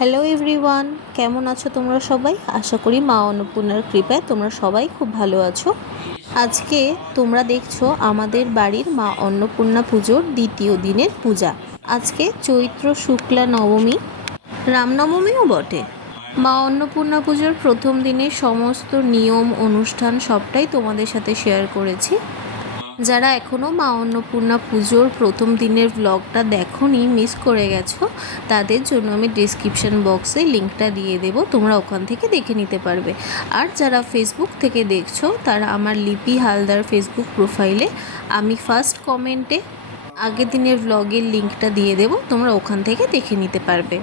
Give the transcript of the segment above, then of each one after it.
Hello everyone, কেমন আছো তোমরা সবাই? আশা করি মা অন্নপূর্ণার কৃপায় তোমরা সবাই খুব ভালো আছো। আজকে তোমরা দেখছো আমাদের বাড়ির মা অন্নপূর্ণা পুজোর দ্বিতীয় দিনের পূজা। আজকে চৈত্র শুক্লা নবমী, রামনবমীও বটে। মা অন্নপূর্ণা পুজোর প্রথম দিনে সমস্ত নিয়ম অনুষ্ঠান সবটাই তোমাদের সাথে শেয়ার করেছি। যারা এখনও মা অন্নপূর্ণা পুজোর প্রথম দিনের ব্লগটা দেখোনি, মিস করে গেছো, তাদের জন্য আমি ডিসক্রিপশান বক্সে লিঙ্কটা দিয়ে দেবো, তোমরা ওখান থেকে দেখে নিতে পারবে। আর যারা ফেসবুক থেকে দেখছো তারা আমার লিপি হালদার ফেসবুক প্রোফাইলে আমি ফার্স্ট কমেন্টে আগের দিনের ব্লগের লিঙ্কটা দিয়ে দেবো, তোমরা ওখান থেকে দেখে নিতে পারবে।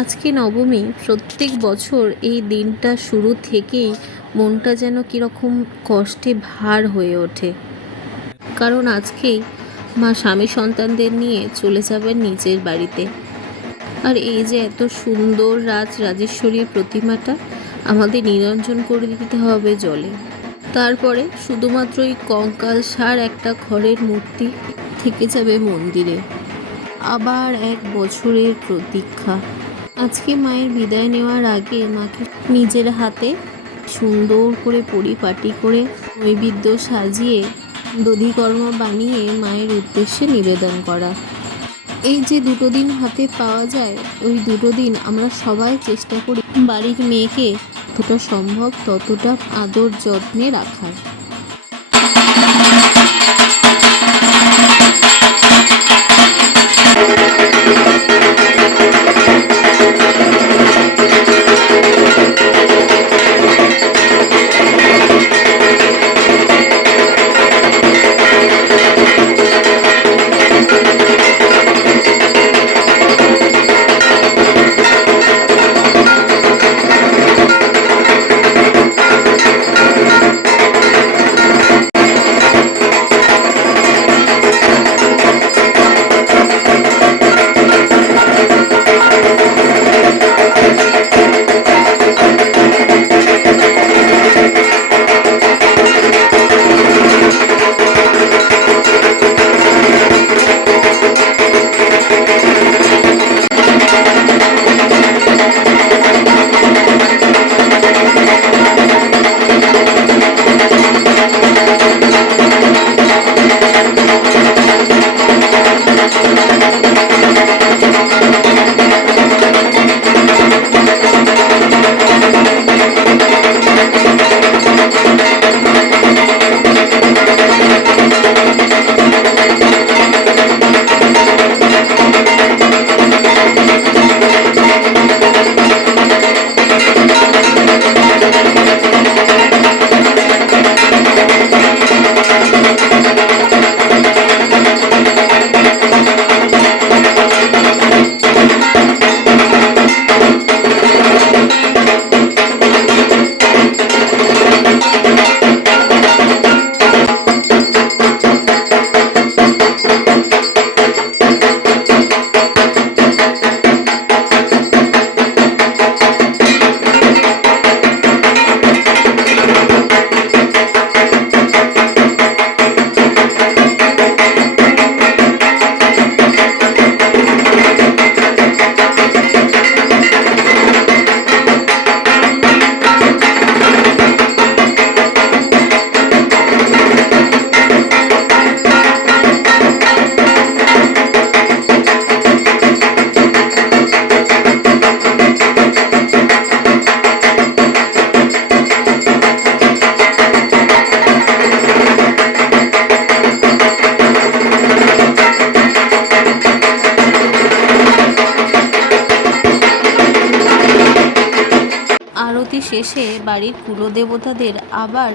আজকে নবমী, প্রত্যেক বছর এই দিনটা শুরু থেকেই মনটা যেন কীরকম কষ্টে ভার হয়ে ওঠে, কারণ আজকেই মা স্বামী সন্তানদের নিয়ে চলে যাবেন নিজের বাড়িতে। আর এই যে এত সুন্দর রাজরাজেশ্বরীর প্রতিমাটা আমাদের নিরঞ্জন করে দিতে হবে জলে, তারপরে শুধুমাত্র এই কঙ্কাল সার একটা খড়ের মূর্তি থেকে যাবে মন্দিরে। আবার এক বছরের প্রতীক্ষা। আজকে মায়ের বিদায় নেওয়ার আগে মাকে নিজের হাতে সুন্দর করে পরিপাটি করে নৈবেদ্য সাজিয়ে দধিকর্ম বানিয়ে মায়ের উদ্দেশ্যে নিবেদন করা। এই যে দুটো দিন হাতে পাওয়া যায়, ওই দুটো দিন আমরা সবাই চেষ্টা করি বাড়ির মেয়েকে যতটা সম্ভব ততটা আদর যত্নে রাখার। আরতি শেষে বাড়ির কুলদেবতাদের আবার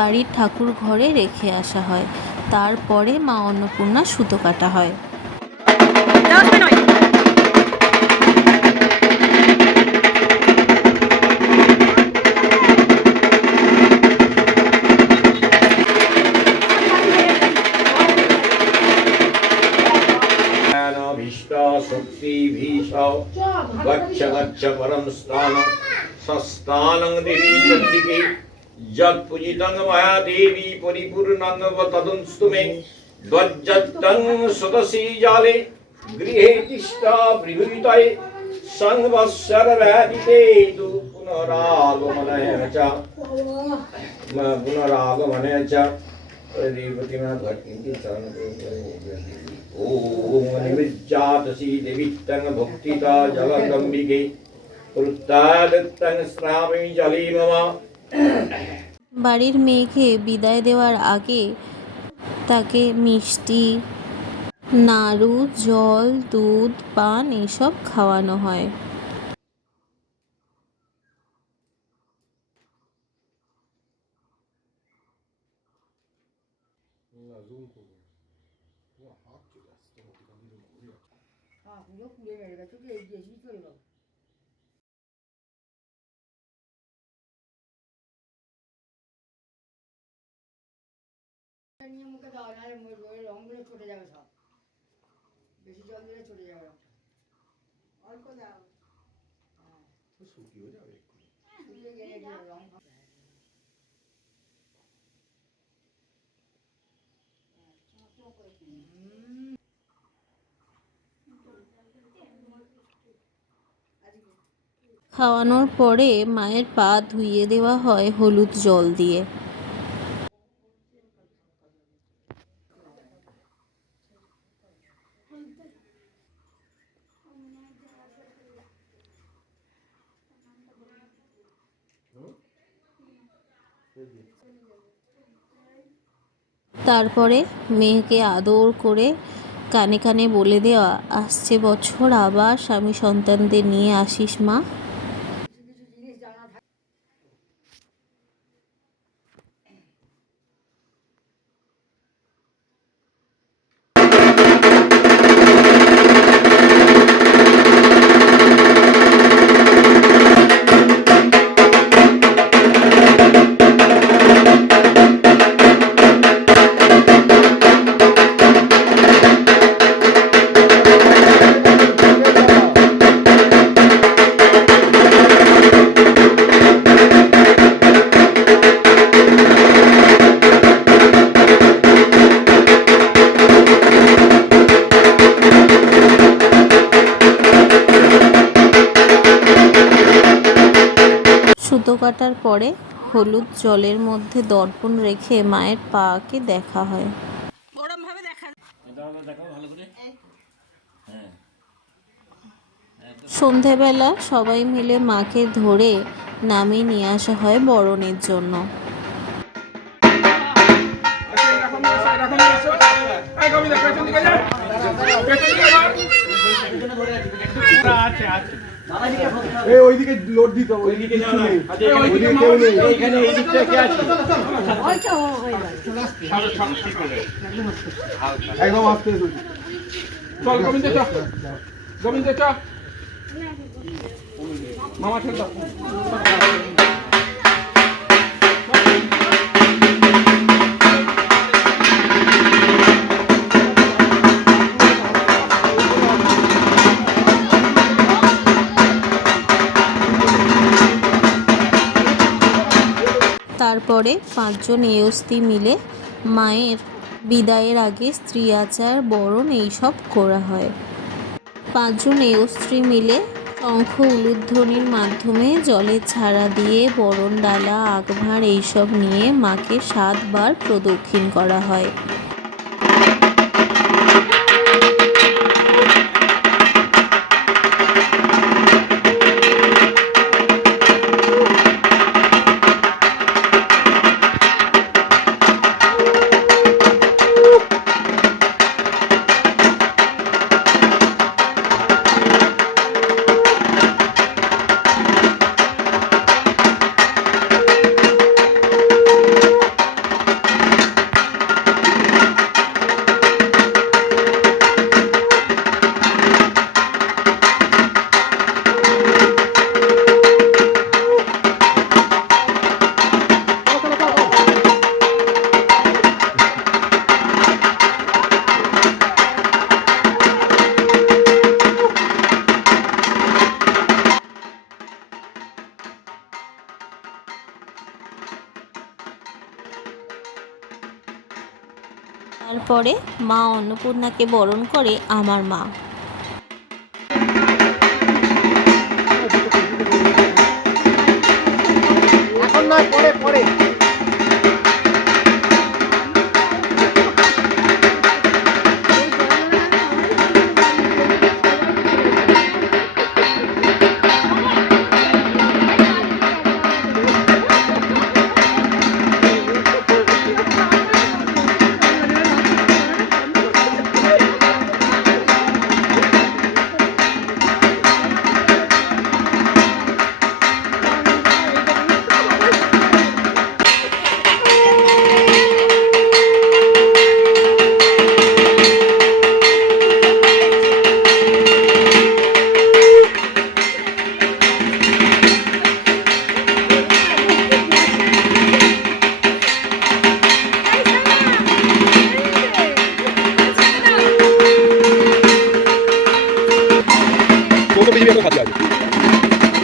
বাড়ির ঠাকুর ঘরে রেখে আসা হয়, তারপরে মা অন্নপূর্ণা সুতো কাটা হয়। गच्छ गच्छ परम स्थानं सस्थानं देवी चंडिके यत्पूजितं मया देवी परिपूर्णं तदंस्तु मे ध्वजतं सदसि जाले गृहे तिष्ठा प्रभुताय संवत्सर व्यतीते तु पुनरागमने च ओम निमिज्जातसी देवीत्तं भक्तिता जगदम्बिके पुरुत्तादत्तं स्नामि जले मम। বাড়ির মেয়েকে বিদায় দেওয়ার আগে তাকে মিষ্টি, নাড়ু, জল, দুধ, পান এসব খাওয়ানো হয়। মুখে দাও, নাহলে রঙগুলো ছুটে যাবে সব, বেশি জল দিলে ছুটে যাবে, অল্প দাও, শুকিয়ে যাবে, শুকিয়ে গেলে রঙ খাওয়ানোর পরে মায়ের পা ধুইয়ে দেওয়া হয় হলুদ জল দিয়ে। তারপরে মেয়েকে আদর করে কানে কানে বলে দেওয়া, আসছে বছর আবার স্বামী সন্তানদের নিয়ে আসিস মা। সুতো কাটার পরে হলুদ জলের মধ্যে দর্পণ রেখে মায়ের পাকে দেখা হয়। সন্ধেবেলা সবাই মিলে মাকে ধরে নামিয়ে নিয়ে আসা হয় বরণের জন্য। ওইদিকে লোড দিতে হবে, ওইদিকে একদম আস্তে চল। গোবিন্দ চ, গোবিন্দ চ, মামা ঠেল দাও। তারপরে 5 জন এয়স্তি মিলে মায়ের বিদায়ের আগে স্ত্রী আচার, বরণ এইসব করা হয়। 5 জন এয়স্ত্রী মিলে শঙ্খ উলুধ্বনির মাধ্যমে জলে ছাড়া দিয়ে বরণ ডালা, আগভার এইসব নিয়ে মাকে 7 বার প্রদক্ষিণ করা হয়। তারপরে মা অন্নপূর্ণাকে বরণ করে আমার মা।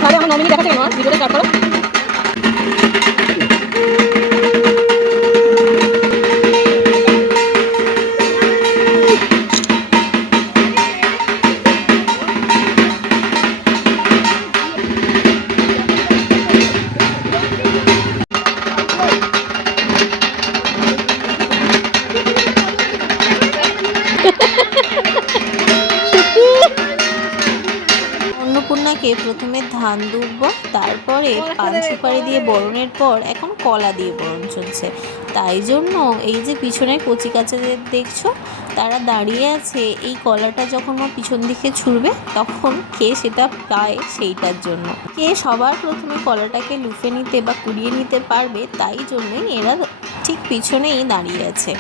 তাহলে আমার নমিনি দেখাচ্ছে কেন? ভিডিওটা স্টার্ট করো। অন্নপূর্ণাকে প্রথমে ধান দুব্ব, তারপরে পান সুপারি দিয়ে বরণের পর এখন কলা দিয়ে বরণ চলছে। তাই জন্য এই যে পিছনে কচি কাচাদের দেখছো, তারা দাঁড়িয়ে আছে এই কলাটা যখন মা পিছন দিকে ছুঁড়বে তখন কে সেটা পায় সেইটার জন্য। কে সবার প্রথমে কলাটাকে লুফে নিতে বা কুড়িয়ে নিতে পারবে, তাই জন্যই এরা ঠিক পিছনেই দাঁড়িয়ে আছে।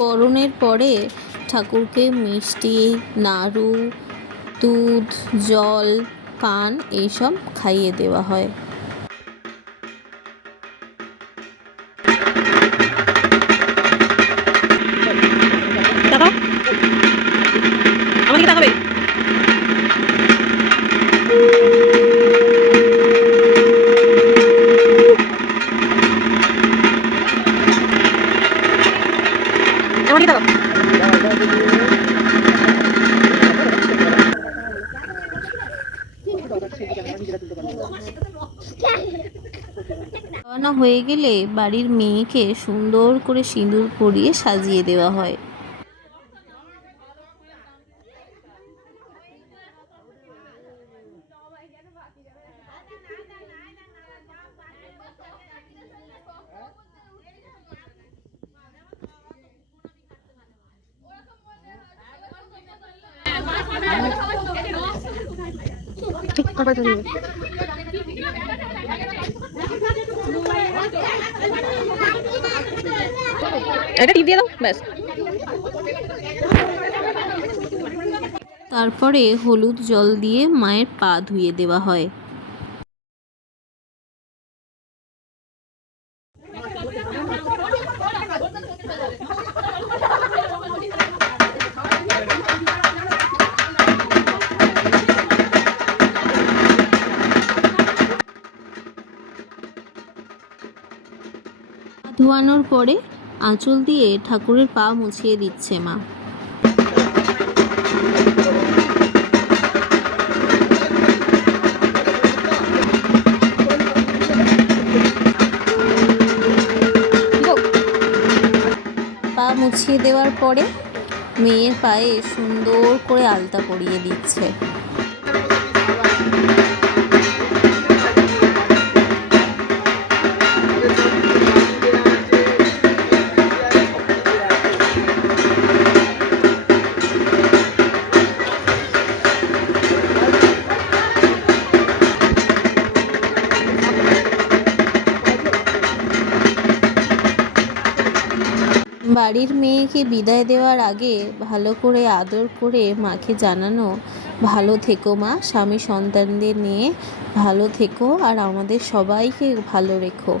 বরণের পরে ঠাকুরকে মিষ্টি, নাড়ু, দুধ, জল, পান এইসব খাইয়ে দেওয়া হয়। আরাধনা হয়ে গেলে বাড়ির মেয়েকে সুন্দর করে সিঁদুর পরিয়ে সাজিয়ে দেওয়া হয়। তারপরে হলুদ জল দিয়ে মায়ের পা ধুয়ে দেওয়া হয়। ধোয়ানোর পরে আঁচল দিয়ে ঠাকুরের পা মুছিয়ে দিচ্ছে মা। পা মুছিয়ে দেওয়ার পরে মেয়ের পায়ে সুন্দর করে আলতা পরিয়ে দিচ্ছে। বাড়ির মেয়েকে বিদায় দেওয়ার আগে ভালো করে আদর করে মাকে জানানো, ভালো থেকো মা, স্বামী সন্তানদের নিয়ে ভালো থেকো আর আমাদের সবাইকে ভালো রেখো।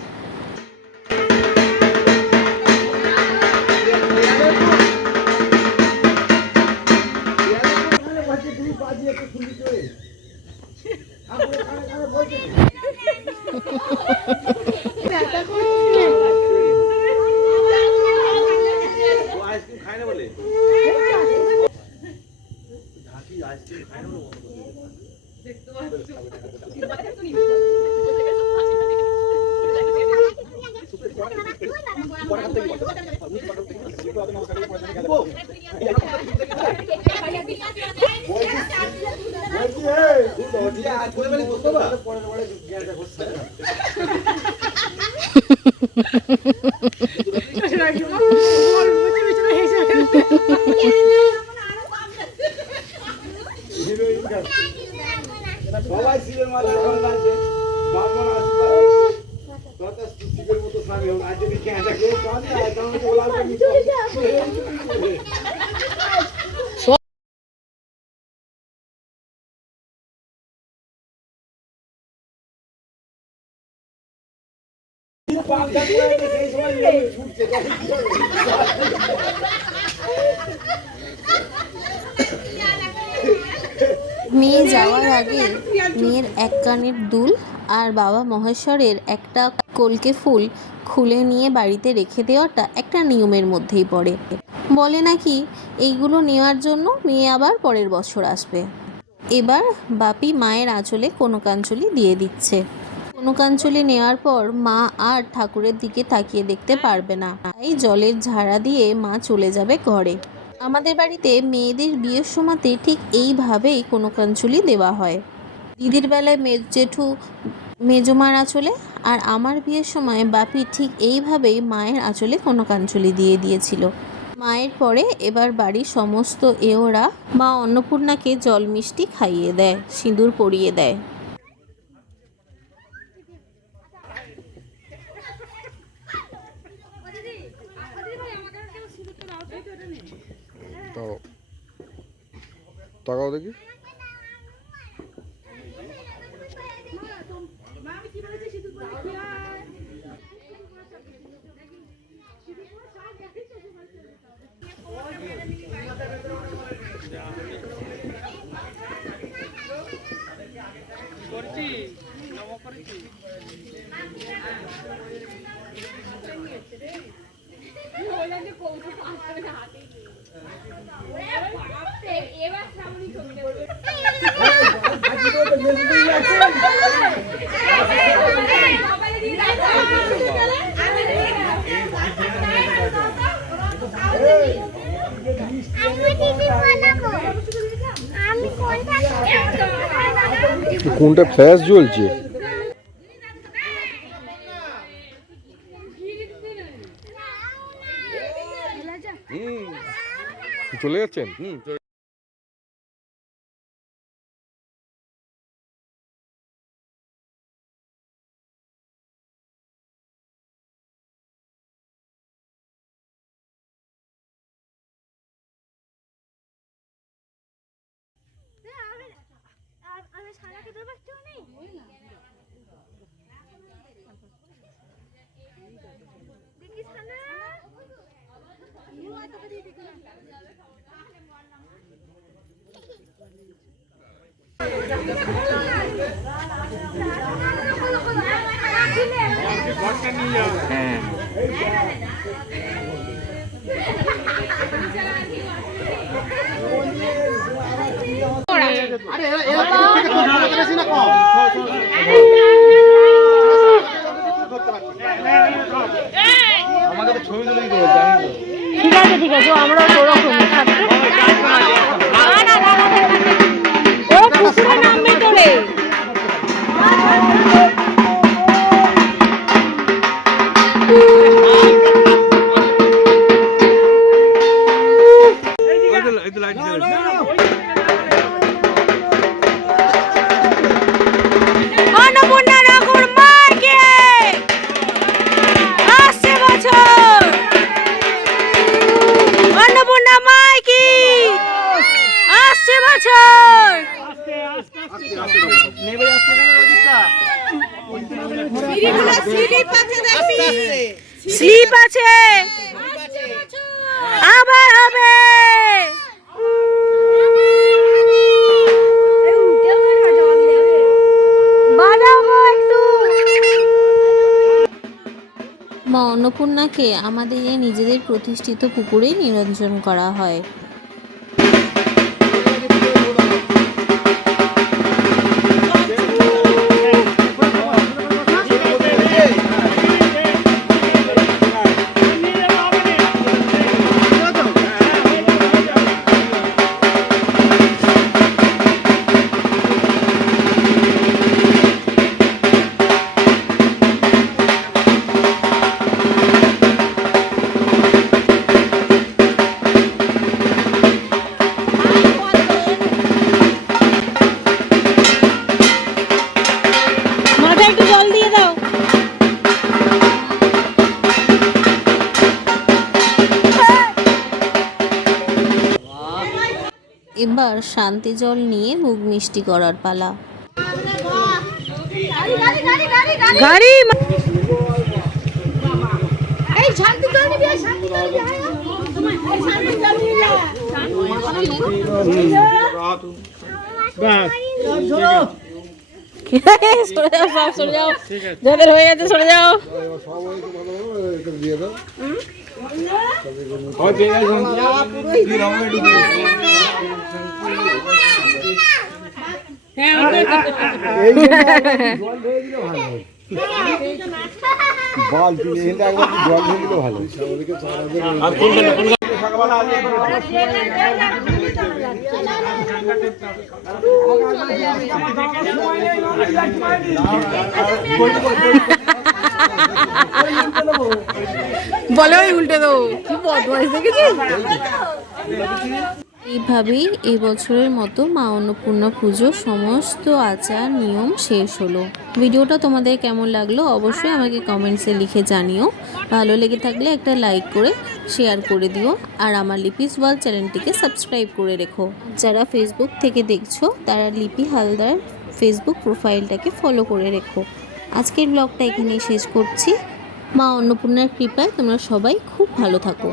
সবাই শিবের মালা করে লাগছে, বাবার আশীর্বাদ কত শিবের মতো স্বামী হোক। আজ যদি কেঁদা কেউ কাঁদে তাহলে বলা সেই সময় ছুটছে। মেয়ে যাওয়ার আগে মেয়ের এক কানের দুল আর বাবা মহেশ্বরের একটা কলকে ফুল খুলে নিয়ে বাড়িতে রেখে দেওয়াটা একটা নিয়মের মধ্যেই পড়ে। বলে নাকি এইগুলো নেওয়ার জন্য মেয়ে আবার পরের বছর আসবে। এবার বাপি মায়ের আঁচলে কনকাঞ্জলি দিয়ে দিচ্ছে। কনকাঞ্জলি নেওয়ার পর মা আর ঠাকুরের দিকে তাকিয়ে দেখতে পারবে না, তাই জলের ঝাড়া দিয়ে মা চলে যাবে ঘরে। আমাদের বাড়িতে মেয়েদের বিয়ের সময়তে ঠিক এইভাবেই কনকাঞ্জলি দেওয়া হয়। দিদির বেলায় জেঠু মেজমার আঁচলে, আর আমার বিয়ের সময় বাপি ঠিক এইভাবেই মায়ের আঁচলে কনকাঞ্জলি দিয়ে দিয়েছিল। মায়ের পরে এবার বাড়ির সমস্ত এওরা মা অন্নপূর্ণাকে জল মিষ্টি খাইয়ে দেয়, সিঁদুর পরিয়ে দেয়। তাকাও দেখি। এবার কোনটা ফ্ল্যাশ জ্বলছে? চলে যাচ্ছেন? আমি সারাকে দেবো একটু নেই দেখি সানা তোকে দিয়ে দেখি ঠিক আছে আমরা ওরকম ও পুকুরে নামবে তোরে স্লিপ আছে আবার হবে মা অন্নপূর্ণাকে আমাদের এই নিজেদের প্রতিষ্ঠিত পুকুরেই নিরঞ্জন করা হয়। এবার শান্তি জল নিয়ে মুখ মিষ্টি করার পালা। গাড়ি এই শান্তি জল নিবি শান্তি জল নিবি এই শান্তি জল নিবি সরে যাও যাদের হয়ে গেছে সরে যাও। বালতি নিয়ে একবার জল ঢেলে দিলে ভালো। বলে ওই উল্টে দেবো কি বদমাইশ দেখেছিস। এইভাবেই এবছরের মতো মা অন্নপূর্ণা পুজোর সমস্ত আচার নিয়ম শেষ হলো। ভিডিওটা তোমাদের কেমন লাগলো অবশ্যই আমাকে কমেন্টসে লিখে জানিও। ভালো লেগে থাকলে একটা লাইক করে শেয়ার করে দিও আর আমার লিপিস ওয়ার্ল্ড চ্যানেলটিকে সাবস্ক্রাইব করে রেখো। যারা ফেসবুক থেকে দেখছো তারা লিপি হালদার ফেসবুক প্রোফাইলটাকে ফলো করে রেখো। আজকের ব্লগটা এখানেই শেষ করছি। মা অন্নপূর্ণার কৃপায় তোমরা সবাই খুব ভালো থাকো।